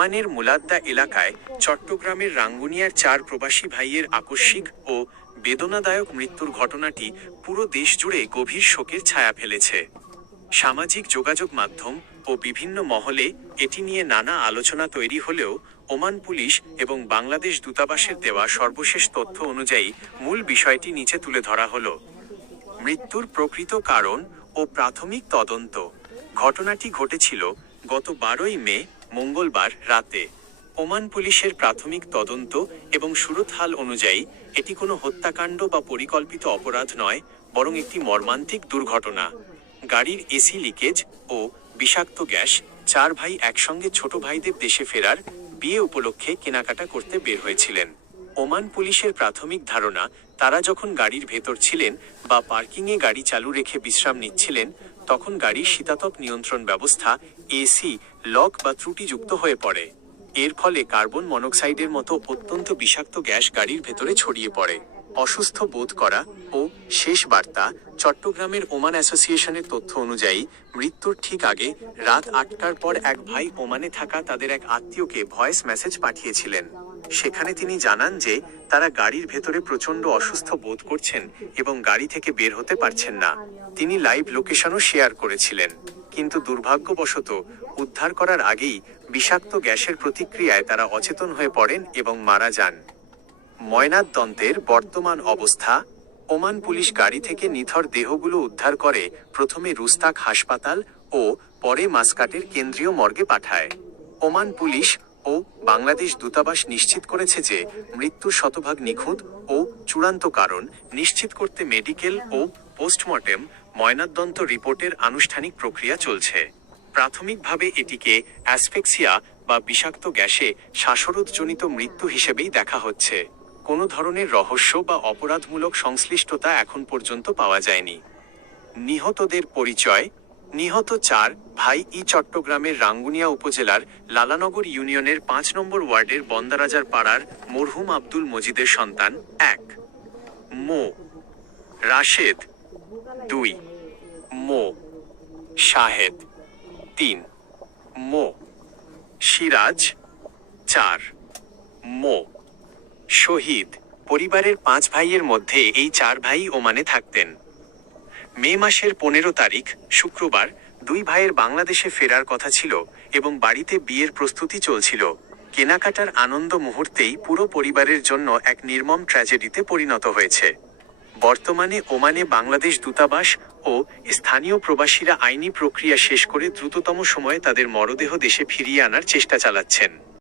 ওমানের মুলাদ্দা এলাকায় চট্টগ্রামের রাঙ্গুনিয়ার 4 প্রবাসী ভাইয়ের আকস্মিক ও বেদনাদায়ক মৃত্যুর ঘটনাটি পুরো দেশ জুড়ে গভীর শোকের ছায়া ফেলেছে। সামাজিক যোগাযোগ মাধ্যম ও বিভিন্ন মহলে এটি নিয়ে নানা আলোচনা তৈরি হলেও ওমান পুলিশ এবং বাংলাদেশ দূতাবাসের দেওয়া সর্বশেষ তথ্য অনুযায়ী মূল বিষয়টি নিচে তুলে ধরা হলো। মৃত্যুর প্রকৃত কারণ ও প্রাথমিক তদন্ত। ঘটনাটি ঘটেছিল গত 12ই মে মঙ্গলবার রাতে। ওমান পুলিশের প্রাথমিক তদন্ত এবং সুরতহাল অনুযায়ী এটি কোনো হত্যাকাণ্ড বা পরিকল্পিত অপরাধ নয়, বরং একটি মর্মান্তিক দুর্ঘটনা। গাড়ির এসি লিকেজ ও বিষাক্ত গ্যাস। 4 ভাই একসঙ্গে ছোট ভাইদের দেশে ফেরার বিয়ে উপলক্ষে কেনাকাটা করতে বের হয়েছিলেন। ওমান পুলিশের প্রাথমিক ধারণা, তারা যখন গাড়ির ভেতর ছিলেন বা পার্কিংয়ে গাড়ি চালু রেখে বিশ্রাম নিচ্ছিলেন, তখন গাড়ির শীতাতপ নিয়ন্ত্রণ ব্যবস্থা এসি লক বা ত্রুটিযুক্ত হয়ে পড়ে। এর ফলে কার্বন মনোক্সাইডের মতো অত্যন্ত বিষাক্ত গ্যাস গাড়ির ভেতরে ছড়িয়ে পড়ে। অসুস্থ বোধ করা ও শেষ বার্তা। চট্টগ্রামের ওমান অ্যাসোসিয়েশনের তথ্য অনুযায়ী মৃত্যুর ঠিক আগে রাত 8টার পর এক ভাই ওমানে থাকা তাদের এক আত্মীয়কে ভয়েস মেসেজ পাঠিয়েছিলেন। সেখানে তিনি জানান যে তারা গাড়ির ভেতরে প্রচণ্ড অসুস্থ বোধ করছেন এবং গাড়ি থেকে বের হতে পারছেন না। তিনি লাইভ লোকেশনও শেয়ার করেছিলেন, কিন্তু দুর্ভাগ্যবশত উদ্ধার করার আগেই বিষাক্ত গ্যাসের প্রতিক্রিয়ায় তারা অচেতন হয়ে পড়েন এবং মারা যান। ময়নাতদন্তের বর্তমান অবস্থা। ওমান পুলিশ গাড়ি থেকে নিথর দেহগুলো উদ্ধার করে প্রথমে রুস্তাক হাসপাতাল ও পরে মাসকাটের কেন্দ্রীয় মর্গে পাঠায়। ওমান পুলিশ ও বাংলাদেশ দূতাবাস নিশ্চিত করেছে যে মৃত্যুর শতভাগ নিখুঁত ও চূড়ান্ত কারণ নিশ্চিত করতে মেডিকেল ও পোস্টমর্টেম ময়নাতদন্ত রিপোর্টের আনুষ্ঠানিক প্রক্রিয়া চলছে। প্রাথমিকভাবে এটিকে অ্যাসফেক্সিয়া বা বিষাক্ত গ্যাসে শ্বাসরোধজনিত মৃত্যু হিসেবেই দেখা হচ্ছে। কোনো ধরনের রহস্য বা অপরাধমূলক সংশ্লিষ্টতা এখন পর্যন্ত পাওয়া যায়নি। নিহতদের পরিচয়। নিহত 4 ভাই চট্টগ্রামের রাঙ্গুনিয়া উপজেলার লালানগর ইউনিয়নের 5 নম্বর ওয়ার্ডের বন্দারাজার পাড়ার মরহুম আব্দুল মজিদের সন্তান। 1 মো রাশেদ, 2 মো শাহেদ, 3 মো সিরাজ, 4 মো শহীদ। পরিবারের 5 ভাইয়ের মধ্যে এই 4 ভাই ওমানে থাকতেন। মে মাসের 15 তারিখ শুক্রবার 2 ভাইয়ের বাংলাদেশে ফেরার কথা ছিল এবং বাড়িতে বিয়ের প্রস্তুতি চলছিল। কেনাকাটার আনন্দ মুহূর্তেই পুরো পরিবারের জন্য এক নির্মম ট্র্যাজেডিতে পরিণত হয়েছে। বর্তমানে ওমানে বাংলাদেশ দূতাবাস ও স্থানীয় প্রবাসীরা আইনি প্রক্রিয়া শেষ করে দ্রুততম সময়ে তাদের মরদেহ দেশে ফিরিয়ে আনার চেষ্টা চালাচ্ছেন।